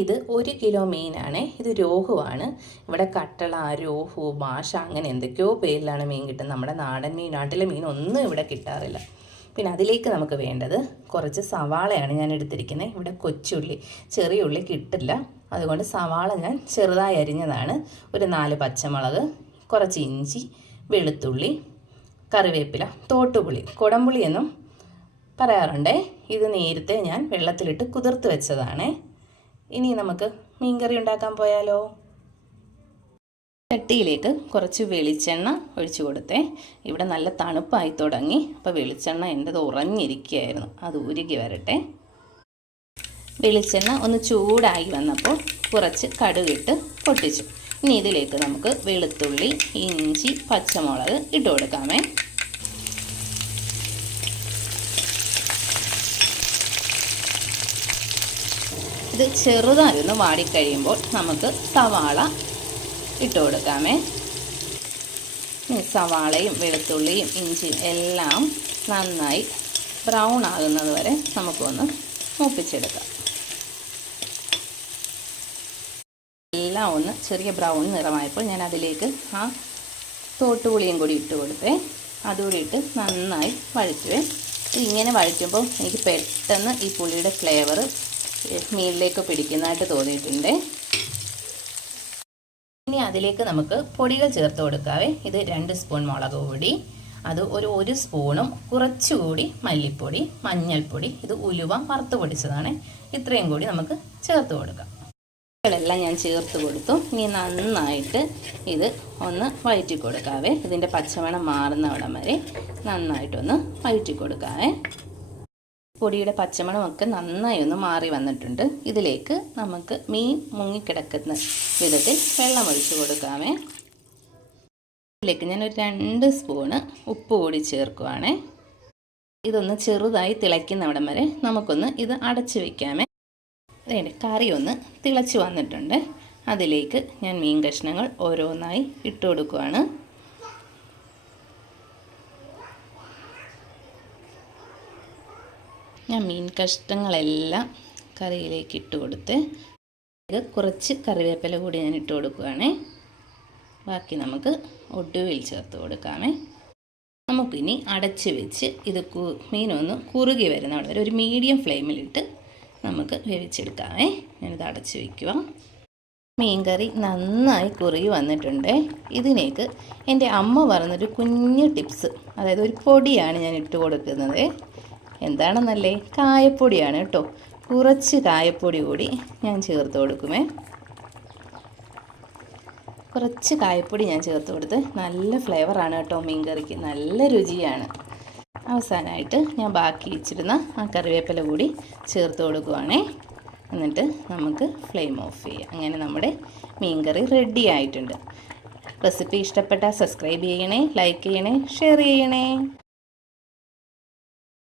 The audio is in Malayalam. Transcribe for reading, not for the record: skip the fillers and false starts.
ഇത് 1 കിലോ മീനാണ്. ഇത് രോഹുവാണ്. ഇവിടെ കട്ടള, രോഹു, ഭാഷ അങ്ങനെ എന്തൊക്കെയോ പേരിലാണ് മീൻ കിട്ടുന്നത്. നമ്മുടെ നാടൻ മീൻ, നാട്ടിലെ മീൻ ഒന്നും ഇവിടെ കിട്ടാറില്ല. പിന്നെ അതിലേക്ക് നമുക്ക് വേണ്ടത് കുറച്ച് സവാളയാണ് ഞാൻ എടുത്തിരിക്കുന്നത്. ഇവിടെ കൊച്ചുള്ളി, ചെറിയ ഉള്ളി കിട്ടില്ല, അതുകൊണ്ട് സവാള ഞാൻ ചെറുതായി അരിഞ്ഞതാണ്. ഒരു 4 പച്ചമുളക്, കുറച്ച് ഇഞ്ചി, വെളുത്തുള്ളി, കറിവേപ്പില, തോട്ടുപുളി, കുടംപുളി എന്നും പറയാറുണ്ടേ. ഇത് നേരത്തെ ഞാൻ വെള്ളത്തിലിട്ട് കുതിർത്ത് വെച്ചതാണ്. ഇനി നമുക്ക് മീൻകറി ഉണ്ടാക്കാൻ പോയാലോ. ചട്ടിയിലേക്ക് കുറച്ച് വെളിച്ചെണ്ണ ഒഴിച്ചു കൊടുത്തേ. ഇവിടെ നല്ല തണുപ്പായി തുടങ്ങി. അപ്പോൾ വെളിച്ചെണ്ണ എൻ്റെത് ഉറഞ്ഞിരിക്കുകയായിരുന്നു, അത് ഉരുകി വരട്ടെ. വെളിച്ചെണ്ണ ഒന്ന് ചൂടായി വന്നപ്പോൾ കുറച്ച് കടുകിട്ട് പൊട്ടിച്ചു. ഇനി ഇതിലേക്ക് നമുക്ക് വെളുത്തുള്ളി, ഇഞ്ചി, പച്ചമുളക് ഇട്ട് കൊടുക്കാമേ. ഇത് ചെറുതായി ഒന്ന് വാടിക്കഴിയുമ്പോൾ നമുക്ക് സവാള ഇട്ട് കൊടുക്കാമേ. സവാളയും വെളുത്തുള്ളിയും ഇഞ്ചിയും എല്ലാം നന്നായി ബ്രൗൺ ആകുന്നത് വരെ നമുക്കൊന്ന് മൂപ്പിച്ചെടുക്കാം. എല്ലാം ഒന്ന് ചെറിയ ബ്രൗൺ നിറമായപ്പോൾ ഞാൻ അതിലേക്ക് ആ തോട്ടുപുളിയും കൂടി ഇട്ട് കൊടുത്തേ. അതുകൂടി ഇട്ട് നന്നായി വഴറ്റുവേ. ഇങ്ങനെ വഴറ്റുമ്പോൾ എനിക്ക് പെട്ടെന്ന് ഈ പുളിയുടെ ഫ്ലേവർ മീനിലേക്ക് പിടിക്കുന്നതായിട്ട് തോന്നിയിട്ടുണ്ട്. ഇനി അതിലേക്ക് നമുക്ക് പൊടികൾ ചേർത്ത് കൊടുക്കാവേ. ഇത് 2 സ്പൂൺ മുളക് പൊടി, അത് ഒരു സ്പൂണും കുറച്ചുകൂടി മല്ലിപ്പൊടി, മഞ്ഞൾപ്പൊടി, ഇത് ഉലുവ വറുത്ത് പൊടിച്ചതാണ്. ഇത്രയും കൂടി നമുക്ക് ചേർത്ത് കൊടുക്കാം. ഇതെല്ലാം ഞാൻ ചേർത്ത് കൊടുത്തു. ഇനി നന്നായിട്ട് ഇത് ഒന്ന് വഴറ്റി കൊടുക്കാവേ. ഇതിൻ്റെ പച്ചമണം മാറുന്നവിടം വരെ നന്നായിട്ടൊന്ന് വഴറ്റി കൊടുക്കാവേ. പൊടിയുടെ പച്ചമണമൊക്കെ നന്നായി ഒന്ന് മാറി വന്നിട്ടുണ്ട്. ഇതിലേക്ക് നമുക്ക് മീൻ മുങ്ങിക്കിടക്കുന്ന വിധത്തിൽ വെള്ളം ഒഴിച്ച് കൊടുക്കാമേ. ഇതിലേക്ക് ഞാനൊരു 2 സ്പൂണ് ഉപ്പ് കൂടി ചേർക്കുവാണേ. ഇതൊന്ന് ചെറുതായി തിളയ്ക്കുന്നവിടം വരെ നമുക്കൊന്ന് ഇത് അടച്ചു വയ്ക്കാമേ. അതിൻ്റെ കറി ഒന്ന് തിളച്ച് വന്നിട്ടുണ്ട്. അതിലേക്ക് ഞാൻ മീൻ കഷ്ണങ്ങൾ ഓരോന്നായി ഇട്ട് കൊടുക്കുവാണ്. ഞാൻ മീൻ കഷ്ണങ്ങളെല്ലാം കറിയിലേക്ക് ഇട്ട് കൊടുത്ത് കുറച്ച് കറിവേപ്പില കൂടി ഞാൻ ഇട്ട് കൊടുക്കുകയാണേ. ബാക്കി നമുക്ക് ഒടുവിൽ ചേർത്ത് കൊടുക്കാമേ. നമുക്കിനി അടച്ച് വെച്ച് ഇത് മീനൊന്ന് കുറുകി വരുന്ന വരെ ഒരു മീഡിയം ഫ്ലെയിമിലിട്ട് നമുക്ക് വേവിച്ചെടുക്കാമേ. ഞാനിത് അടച്ച് വയ്ക്കുക. മീൻകറി നന്നായി കുറുകി വന്നിട്ടുണ്ട്. ഇതിലേക്ക് എൻ്റെ അമ്മ പറഞ്ഞൊരു കുഞ്ഞു ടിപ്സ്, അതായത് ഒരു പൊടിയാണ് ഞാൻ ഇട്ട് കൊടുക്കുന്നത്. എന്താണെന്നല്ലേ, കായപ്പൊടിയാണ് കേട്ടോ. കുറച്ച് കായപ്പൊടി കൂടി ഞാൻ ചേർത്ത് കൊടുക്കുമേ. കുറച്ച് കായപ്പൊടി ഞാൻ ചേർത്ത് കൊടുത്ത് നല്ല ഫ്ലേവറാണ് കേട്ടോ മീൻകറിക്ക്, നല്ല രുചിയാണ്. അവസാനമായിട്ട് ഞാൻ ബാക്കി വെച്ചിരുന്ന ആ കറിവേപ്പില കൂടി ചേർത്ത് കൊടുക്കുവാണേ. എന്നിട്ട് നമുക്ക് ഫ്ലെയിം ഓഫ് ചെയ്യാം. അങ്ങനെ നമ്മുടെ മീൻകറി റെഡി ആയിട്ടുണ്ട്. റെസിപ്പി ഇഷ്ടപ്പെട്ടാൽ സബ്സ്ക്രൈബ് ചെയ്യണേ, ലൈക്ക് ചെയ്യണേ, ഷെയർ ചെയ്യണേ.